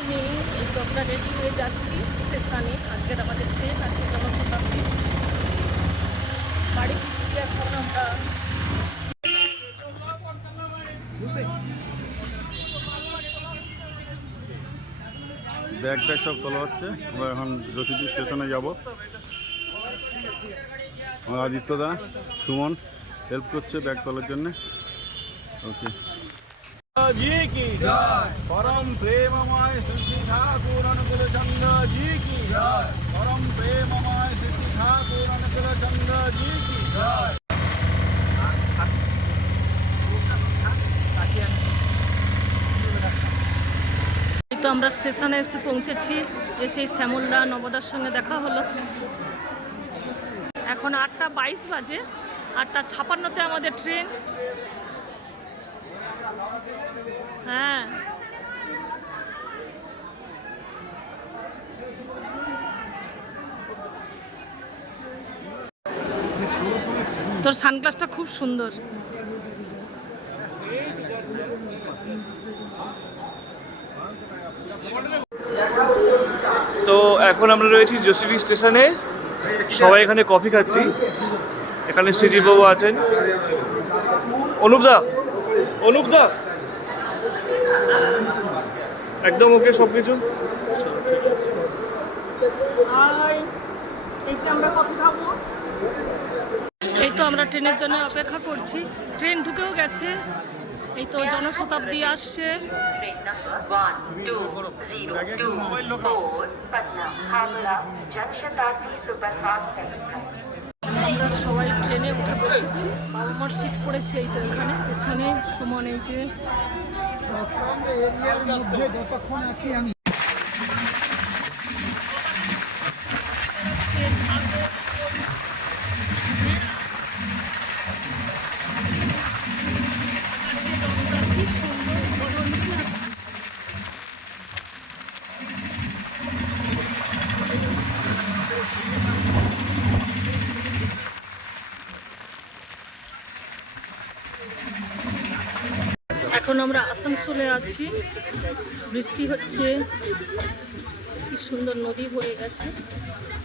Morning এই তো আমরা রেডি হয়ে যাচ্ছি স্টেশনে। আজকের আমাদের ট্রেন আছে জনশতাব্দী। বাড়ি ফিরছি এখন আমরা। ব্যাগ ট্যাগ সব তোলা হচ্ছে। আমরা এখন যশোদি স্টেশনে যাব। আমার আদিত্যদা সুমন হেল্প করছে ব্যাগ তোলার জন্য। ওকে జీకి పరం ప్రేమమాయ శ్రీ ఠాకూర్ అనుకుల చంద్ర జీకి పరం ప్రేమమాయ శ్రీ ఠాకూర్ అనుకుల చంద్ర జీకి তো আমরা স্টেশনে এসে পৌঁছেছি এসে শ্যামলদা নবদার সঙ্গে দেখা হলো। এখন আটটা বাইশ বাজে, আটটা ছাপান্নতে আমাদের ট্রেন। হ্যাঁ। তোর সানগ্লাসটা খুব সুন্দর। তো এখন আমরা রয়েছি জোসিফি স্টেশনে। সবাই এখানে কফি খাচ্ছি। এখানে সৃজিবাবু আছেন। অনুপদা অনুপদা একদম ওকে সব কিছু এই যে আমরা এই তো আমরা ট্রেনের জন্য অপেক্ষা করছি। ট্রেন ঢুকেও গেছে। এই তো জনশতাব্দী আসছে. আমরা সবাই ট্রেনে উঠে বসেছি। বাবা সিট পড়েছে এই তো এখানে। পেছনে সুমন এই যে সঙ্গে এরিয়ার মধ্যে যতক্ষণ আছি আমি এখন আমরা আসানসোলে আছি। বৃষ্টি হচ্ছে। কি সুন্দর নদী বয়ে গেছে।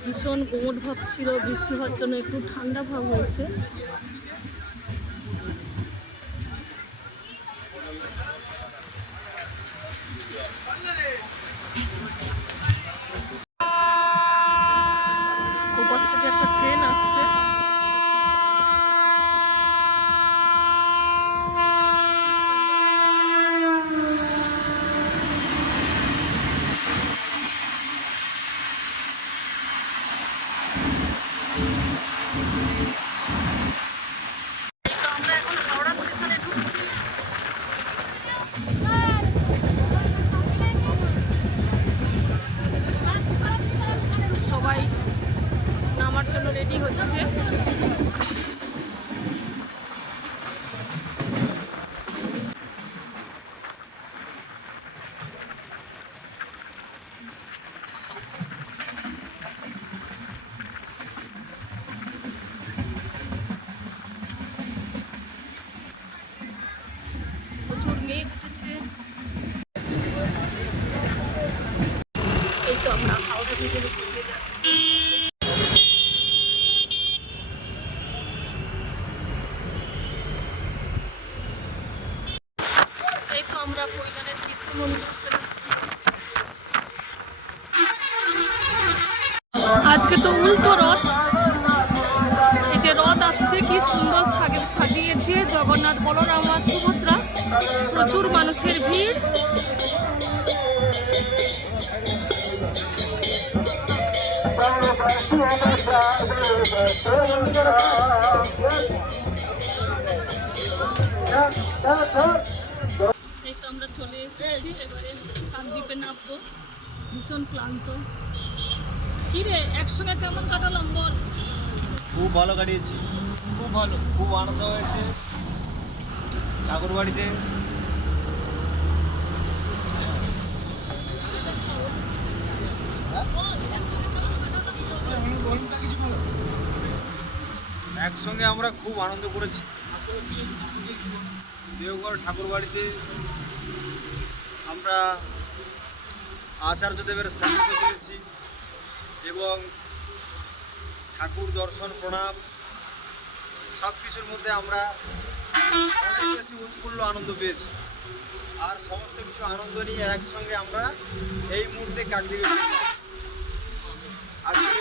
ভীষণ গুমট ভাব ছিল। বৃষ্টি হওয়ার জন্য একটু ঠান্ডা ভাব হয়েছে ওপাশ থেকে একটা ট্রেন আসছে এই তো আমরা এখন হাওড়া স্টেশনে ঢুকছি সবাই নামার জন্য রেডি হচ্ছে। প্রচুর মেঘ। এই তো আমরা আজকে তো উল্টো রথ। এই যে রথ আসছে, কি সুন্দর সাজে- সাজিয়েছে জগন্নাথ বলরাম আর সুভদ্রা। প্রচুর মানুষের ভিড়। এই তো আমরা চলে এসেছি এবারে কাকদ্বীপে নামবো। ভীষণ ক্লান্ত। কি রে একসঙ্গে কেমন কাটালাম বল? খুব ভালো কাটিয়েছি। খুব ভালো। খুব আনন্দ হয়েছে। ঠাকুর বাড়িতে একসঙ্গে আমরা খুব আনন্দ করেছি। দেওঘর ঠাকুর বাড়িতে আমরা আচার্যদেবের সান্নিধ্য পেয়েছি এবং ঠাকুর দর্শন, প্রণাম সব কিছুর মধ্যে আমরা বেশি উৎফুল্ল আনন্দ পেয়েছি আর সমস্ত কিছু আনন্দ নিয়ে একসঙ্গে আমরা এই মুহূর্তে কাকদ্বীপে আজকে